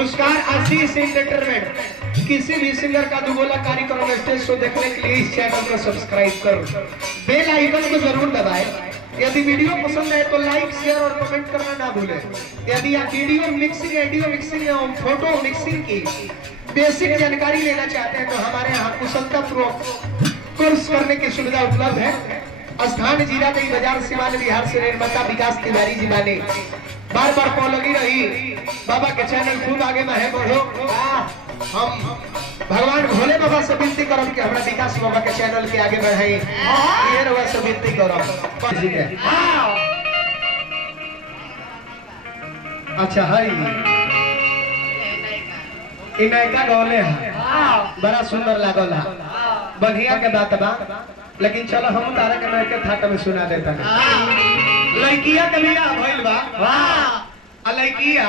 पुरस्कार आशीष एंटरटेनमेंट। किसी भी सिंगर का दुगोला कार्यक्रम स्टेज शो देखने के लिए इस चैनल को सब्सक्राइब करो, बेल आइकन को जरूर दबाएं। यदि वीडियो पसंद है तो लाइक शेयर और कमेंट करना ना भूलें। यदि आप वीडियो मिक्सिंग, ऑडियो मिक्सिंग और फोटो मिक्सिंग की बेसिक जानकारी लेना चाहते हैं तो हमारे यहाँ कुशलता पूर्वक कोर्स करने की सुविधा उपलब्ध है। स्थान जीरादेई बाजार सिवान बिहार से निर्माता विकास तिवारी जी माने बार बार कॉल लगी रही। बाबा के चैनल खूब आगे में है बढ़ो। हम भगवान भोले बाबा से विनती करब कि हमरा विकास बाबा के चैनल के आगे बढ़ाई। ये रवा से विनती करब। ठीक है। अच्छा है इनका गौले है बड़ा सुंदर लागल है, बढ़िया के बात बा। लेकिन चलो हम तारा के नए के थाट में सुना देता है। लड़किया के बिया भइल बा। आ लड़किया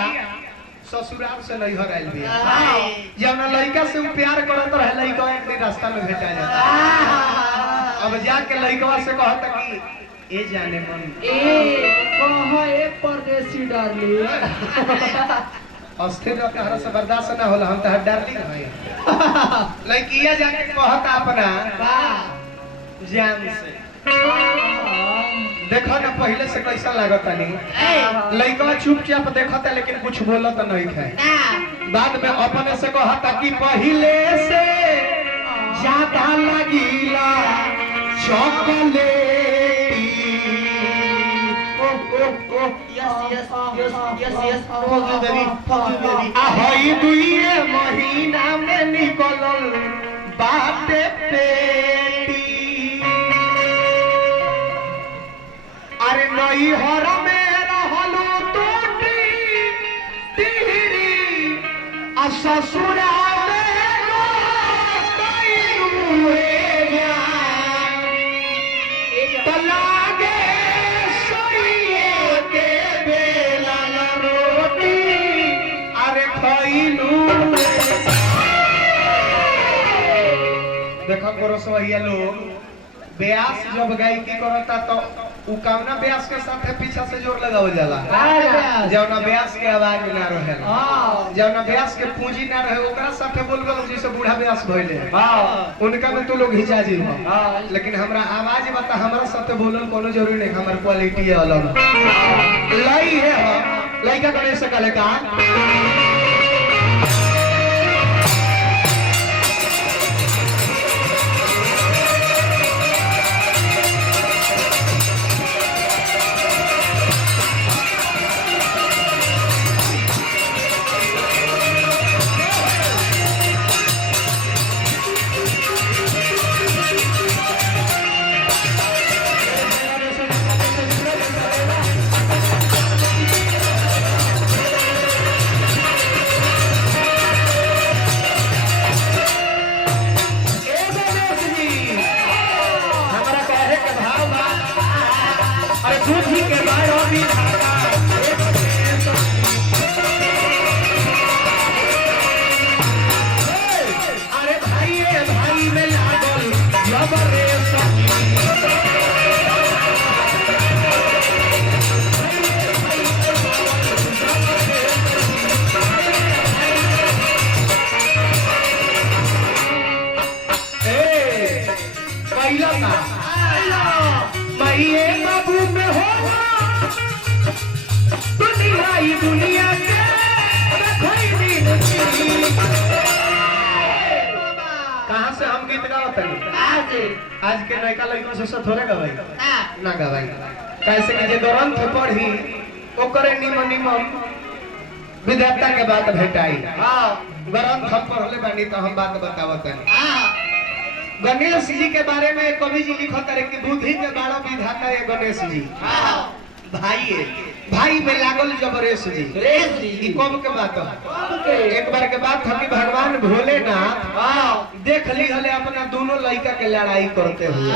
ससुराल से नैहर आइल बिया। जब लड़का से प्यार करत रहे लड़का एक दिन रास्ता में भेटा जाता। अब जाके लड़कवा से कहता कि ए जाने मन कहा एक परदेसी डार्लिंग अस्थिर कहरा से बर्दाश्त ना होला, हम तो हर डार्लिंग भाई। लड़किया जाके कहता अपना जान से देखो ना पहले से कैसा लागता नहीं। लड़का चुपचाप देखता लेकिन कुछ बोलत नहीं है। बाद में अपने से कहता कि पहले से ज्यादा लगिला चॉकलेट। हई दुइये महीना में निकलल बाटे पेटी। अरे नैहर में रहलू टूटी टिहरी आ ससुरा में कइलू रे जान। तलागे सइए के बेलन रोटी अरे खइलू। देखो गोरसवैया लोग ब्यास जब गायकी करता तो उ कामना ब्यास के साथ पीछा से जोर लगावल जाला। जौना ब्यास के आवाज ना रहे, जौना ब्यास के पूंजी ना रहे ओकरा साथे बोल गल जैसे बूढ़ा ब्यास भइले। उनका में तू लोग हिचा जी हो। लेकिन हमरा आवाज बता हमरा साथे बोलल कोनो जरूरी नहीं, हमर क्वालिटी है अलग। लई है लइका गणेश से कहले का दुनिया के कहाँ से हम गीत गावत आज के नयका लड़कों से थोड़े गवाई ना गवाई। कैसे कि जे ग्रंथ पढ़ी ओकरे निमन निमन विद्याता के बात भेटाई। ग्रंथ हम पढ़ले बानी तो हम बात बतावत है। गणेश जी के बारे में कवि जी लिखत है कि बुद्धि के बड़ा विधाता है गणेश जी। भाई में लागल जबरेश जी। कब के बात है? एक बार के बात है कि भगवान भोलेनाथ देख ली हले अपना दोनों लड़का के लड़ाई करते हुए।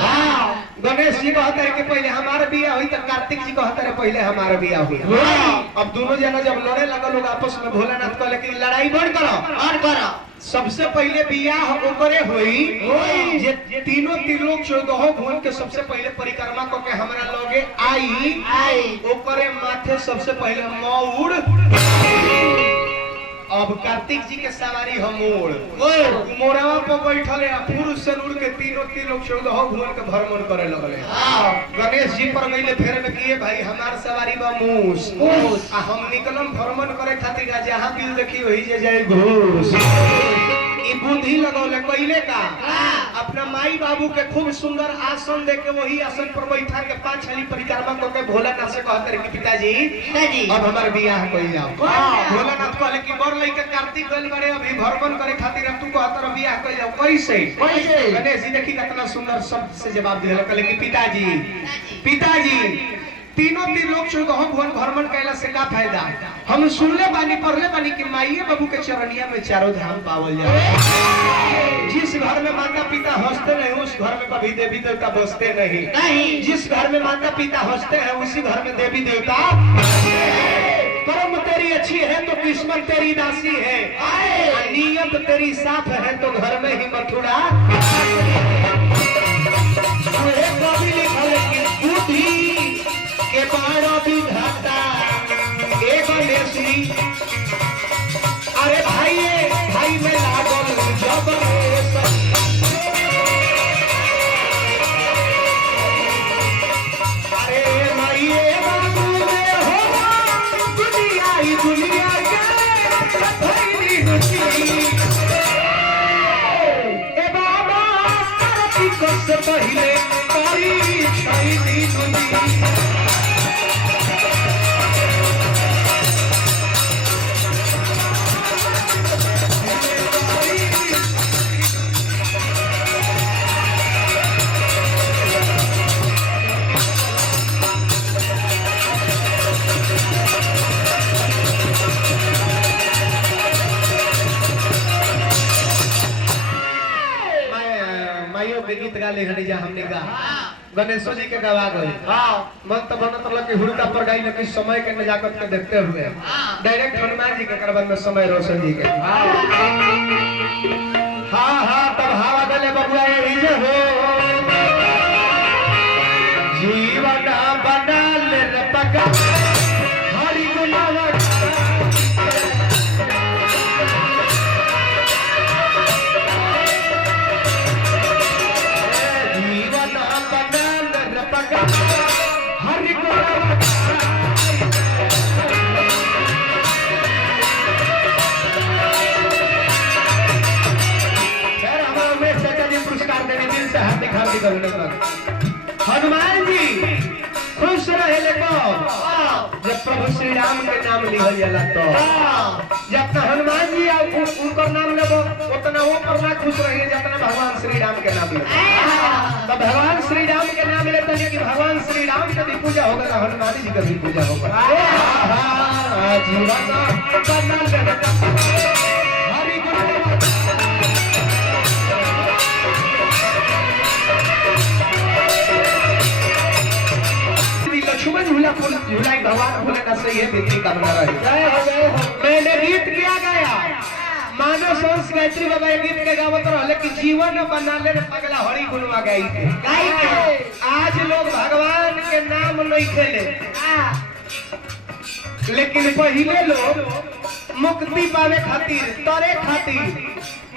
गणेश जी कहते हैं कि पहले हमारे बिया हुई तो कार्तिक जी कहते हैं पहले हमारे बिया हुई। अब दोनों जना जब लड़े लगा लोग आपस में भोलेनाथ कहले कि लड़ाई बढ़ करो। सबसे पहले बियाह ओकरे होई जे तीनों त्रिलोक 14 भुवन के सबसे पहले परिक्रमा करके हमरा लोगे आई ओकरे माथे सबसे पहले मौड़ अब कार्तिक जी के सवारी हम मोड़वा पर बैठल है पुरुष से उड़ के तीनों लोग चौदह घूम के भ्रमण करे लगले। गणेश जी पर गईले फेरे में किए भाई हमार सवारी बा मूस आ हम निकलम भ्रमण करे खातिर जहां बिल देखी वही जे जाए घूस। ई बुद्धि लगौले कइले का अपना माई बाबू के खूब सुंदर आसन देके वही आसन पर बैठा के 5 छली परिक्रमा करके भोलानाथ से कहते कि पिताजी अब हमार बियाह कइल जाओ। भोलानाथ कहले कि बर लइका कार्तिक गइल बारे अभी भ्रमण करे खातिर तू कहत बियाह कइल जाओ कैसे। गणेश जी देखी कितना सुंदर शब्द से जवाब दिले कहले कि पिताजी तीनों लोग चौदह भुवन भ्रमण कैला से का फायदा। हम सुनले बानी पढ़ले बानी कि माईए बाबू के चरनिया में चारों धाम पावल जाए। जिस घर में माता पिता हंसते नहीं उस घर में कभी देवी देवता बसते नहीं। जिस घर में माता पिता हंसते हैं उसी घर में देवी देवता। कर्म तेरी अच्छी है तो किस्मत तेरी दासी है, नीयत तेरी साफ है तो घर में ही मथुरा। बुद्धि के बारा विधाता एक नेसी अरे भाई में लागल जब अरे माइए बाबू में हो दुनिया के भैली रुचि ए बाबा से पहले गीत गा ले जा हमने गा गणेश जी के गवा गए। मन तो बनत लग कि हुड़का पर गाई लेकिन समय के नजाकत के देखते हुए डायरेक्ट हनुमान जी के करबन में समय रोशन जी के तब हवा गले बबुआ यही जे हो जीवन बना ले रे पगा हरि गुलावा हनुमान जी खुश रहे जब प्रभु श्री राम के नाम लिखल जाला तो जब हनुमान जी उनका नाम लेबो उतना वो पर ना खुश रहिए जितना भगवान श्री राम के नाम लेबो। तो भगवान श्री राम के नाम लेते हैं कि भगवान श्री राम की भी पूजा होगा तो हनुमान जी की भी पूजा होगा। झूलाई भगवान भोलेनाथ से ये विनती करना रही। मैंने गीत किया गया मानव संस गायत्री बाबा ये गीत के गावत रहे कि जीवन बना ले पगला हरि गुणवा गाई थे। आज लोग भगवान के नाम नहीं खेले लेकिन पहले लोग मुक्ति पावे खातिर तरे खातिर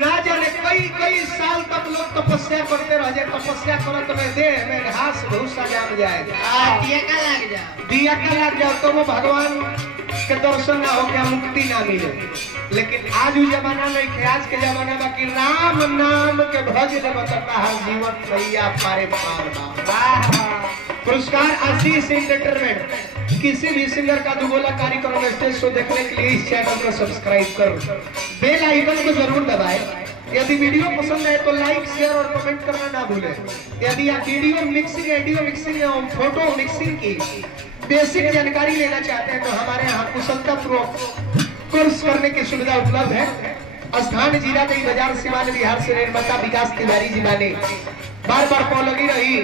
ना जाने कई साल तक लोग तपस्या करते रह जाए। तपस्या करत में देह में घास भूसा जाम जाए दिया का लग जाओ तो वो भगवान के दर्शन ना हो क्या मुक्ति ना मिले। लेकिन आज वो जमाना नहीं कि आज के जमाना में कि राम नाम के भज ले बता जीवन सैया पारे पार। पुरस्कार आशीष एंटरटेनमेंट किसी भी सिंगर का दुगोला कार्यक्रम स्टेज शो देखने के लिए इस चैनल को सब्सक्राइब करो, बेल आइकन को जरूर दबाएं। यदि वीडियो पसंद है तो लाइक शेयर और कमेंट करना ना भूलें। यदि आप वीडियो मिक्सिंग ऑडियो मिक्सिंग या फोटो मिक्सिंग की बेसिक जानकारी लेना चाहते हैं तो हमारे यहाँ कुशलतापूर्वक कोर्स करने की सुविधा उपलब्ध है। स्थान जीरादेई बाजार सिवान बिहार से निर्माता विकास तिवारी जी माने बार कॉल लगी रही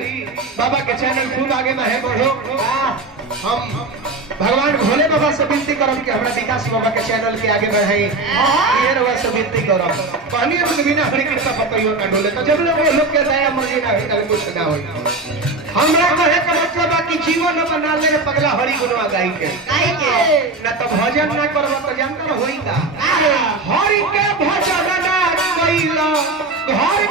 बाबा के चैनल खूब आगे में है बढ़ो। हम भगवान भोले बाबा से विनती करब कि हमरा विकास बाबा के चैनल के आगे बढ़ाई ये रवा से विनती करब। कहनी हम बिना हरि कृपा पकड़ियो ना डोले तो जब लोग के दया मर्जी ना होई कुछ ना होई। हमरा कहे का मतलब बा कि जीवन बना ले पगला हरि गुणवा गाई के ना तो भजन ना करबा तो जानता होई का हरि के भजन ना कइला घर